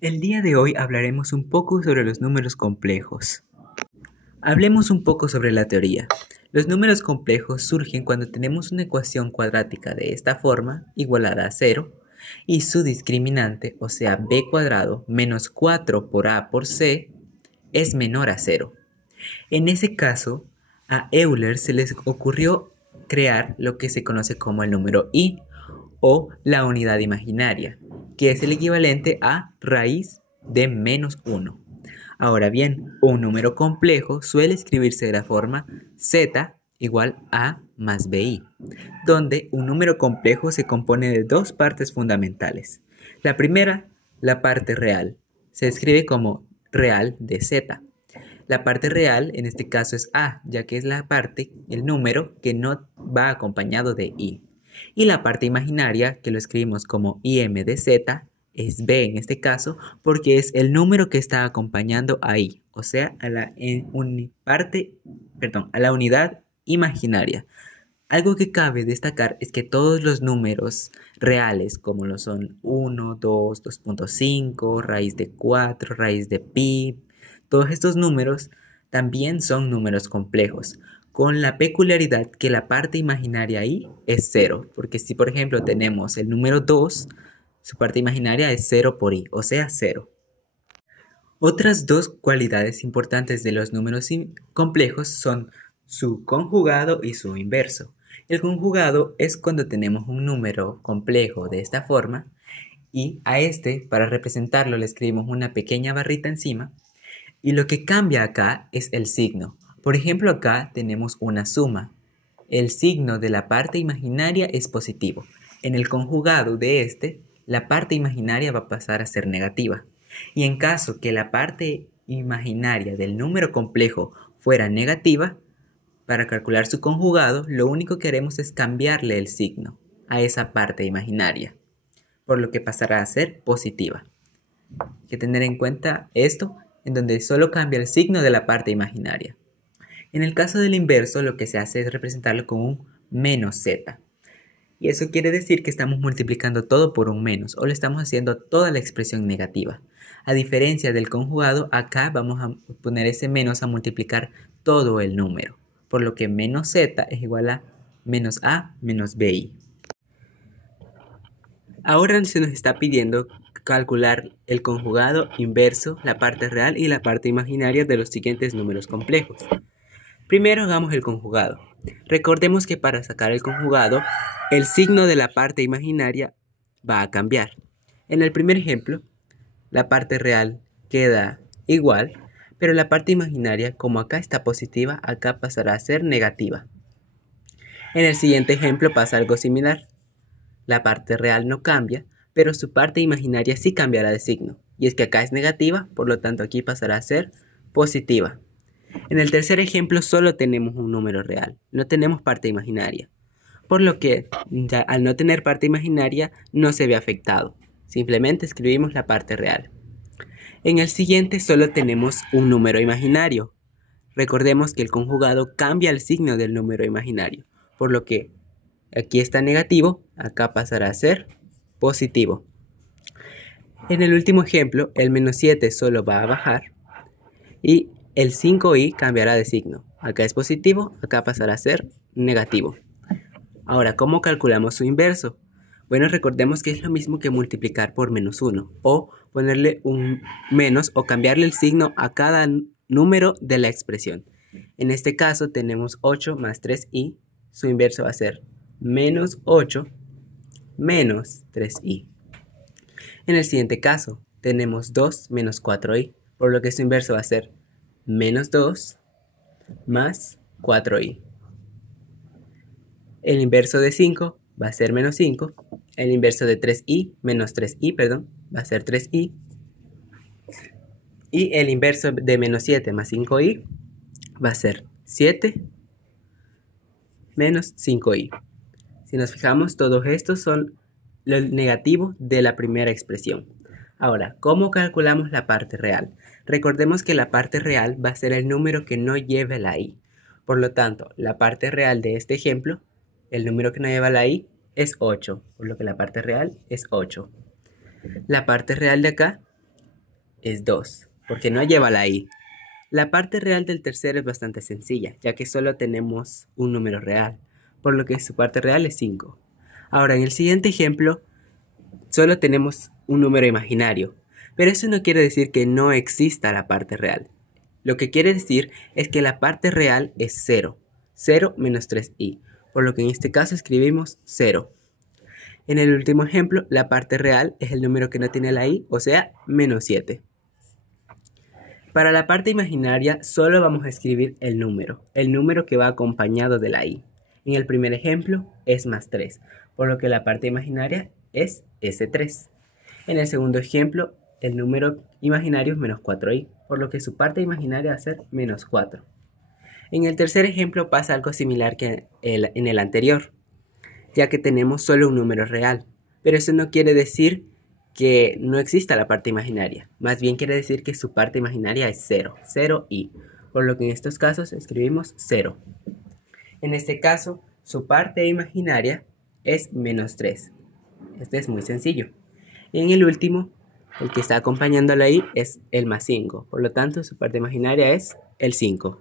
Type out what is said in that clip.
El día de hoy hablaremos un poco sobre los números complejos. Hablemos un poco sobre la teoría. Los números complejos surgen cuando tenemos una ecuación cuadrática de esta forma, igualada a 0, y su discriminante, o sea, b cuadrado menos 4 por a por c, es menor a 0. En ese caso, a Euler se les ocurrió crear lo que se conoce como el número i, o la unidad imaginaria, que es el equivalente a raíz de menos 1. Ahora bien, un número complejo suele escribirse de la forma z igual a más bi, donde un número complejo se compone de dos partes fundamentales. La primera, la parte real, se escribe como real de z. La parte real en este caso es a, ya que es la parte, el número que no va acompañado de i. Y la parte imaginaria, que lo escribimos como im de z, es b en este caso, porque es el número que está acompañando a i, o sea, a la unidad imaginaria. Algo que cabe destacar es que todos los números reales, como lo son 1, 2, 2.5, raíz de 4, raíz de pi, todos estos números también son números complejos, con la peculiaridad que la parte imaginaria ahí es 0, porque si por ejemplo tenemos el número 2, su parte imaginaria es 0 por i, o sea 0. Otras dos cualidades importantes de los números complejos son su conjugado y su inverso. El conjugado es cuando tenemos un número complejo de esta forma y a este, para representarlo, le escribimos una pequeña barrita encima y lo que cambia acá es el signo. Por ejemplo, acá tenemos una suma. El signo de la parte imaginaria es positivo. En el conjugado de este, la parte imaginaria va a pasar a ser negativa. Y en caso que la parte imaginaria del número complejo fuera negativa, para calcular su conjugado, lo único que haremos es cambiarle el signo a esa parte imaginaria, por lo que pasará a ser positiva. Hay que tener en cuenta esto, en donde solo cambia el signo de la parte imaginaria. En el caso del inverso, lo que se hace es representarlo con un menos z. Y eso quiere decir que estamos multiplicando todo por un menos, o le estamos haciendo toda la expresión negativa. A diferencia del conjugado, acá vamos a poner ese menos a multiplicar todo el número, por lo que menos z es igual a menos bi. Ahora se nos está pidiendo calcular el conjugado inverso, la parte real y la parte imaginaria de los siguientes números complejos. Primero hagamos el conjugado. Recordemos que para sacar el conjugado, el signo de la parte imaginaria va a cambiar. En el primer ejemplo, la parte real queda igual, pero la parte imaginaria, como acá está positiva, acá pasará a ser negativa. En el siguiente ejemplo pasa algo similar. La parte real no cambia, pero su parte imaginaria sí cambiará de signo. Y es que acá es negativa, por lo tanto aquí pasará a ser positiva. En el tercer ejemplo solo tenemos un número real, no tenemos parte imaginaria, por lo que ya al no tener parte imaginaria no se ve afectado, simplemente escribimos la parte real. En el siguiente solo tenemos un número imaginario. Recordemos que el conjugado cambia el signo del número imaginario, por lo que aquí está negativo, acá pasará a ser positivo. En el último ejemplo, el menos 7 solo va a bajar y el 5i cambiará de signo. Acá es positivo, acá pasará a ser negativo. Ahora, ¿cómo calculamos su inverso? Bueno, recordemos que es lo mismo que multiplicar por menos 1 o ponerle un menos o cambiarle el signo a cada número de la expresión. En este caso tenemos 8 más 3i, su inverso va a ser menos 8 menos 3i. En el siguiente caso tenemos 2 menos 4i, por lo que su inverso va a ser menos 2 más 4i. El inverso de 5 va a ser menos 5. El inverso de 3i, menos 3i, perdón, va a ser 3i. Y el inverso de menos 7 más 5i va a ser 7 menos 5i. Si nos fijamos, todos estos son lo negativo de la primera expresión. Ahora, ¿cómo calculamos la parte real? Recordemos que la parte real va a ser el número que no lleve la i. Por lo tanto, la parte real de este ejemplo, el número que no lleva la i, es 8, por lo que la parte real es 8. La parte real de acá es 2, porque no lleva la i. La parte real del tercero es bastante sencilla, ya que solo tenemos un número real, por lo que su parte real es 5. Ahora, en el siguiente ejemplo, solo tenemos un número imaginario, pero eso no quiere decir que no exista la parte real. Lo que quiere decir es que la parte real es 0, 0 menos 3i, por lo que en este caso escribimos 0. En el último ejemplo, la parte real es el número que no tiene la i, o sea, menos 7. Para la parte imaginaria solo vamos a escribir el número que va acompañado de la i. En el primer ejemplo es más 3, por lo que la parte imaginaria es S3. En el segundo ejemplo, el número imaginario es menos 4i, por lo que su parte imaginaria va a ser menos 4. En el tercer ejemplo pasa algo similar que en el anterior, ya que tenemos solo un número real, pero eso no quiere decir que no exista la parte imaginaria, más bien quiere decir que su parte imaginaria es 0, 0i, por lo que en estos casos escribimos 0. En este caso, su parte imaginaria es menos 3. Este es muy sencillo. Y en el último, el que está acompañando a la i es el más 5, por lo tanto su parte imaginaria es el 5.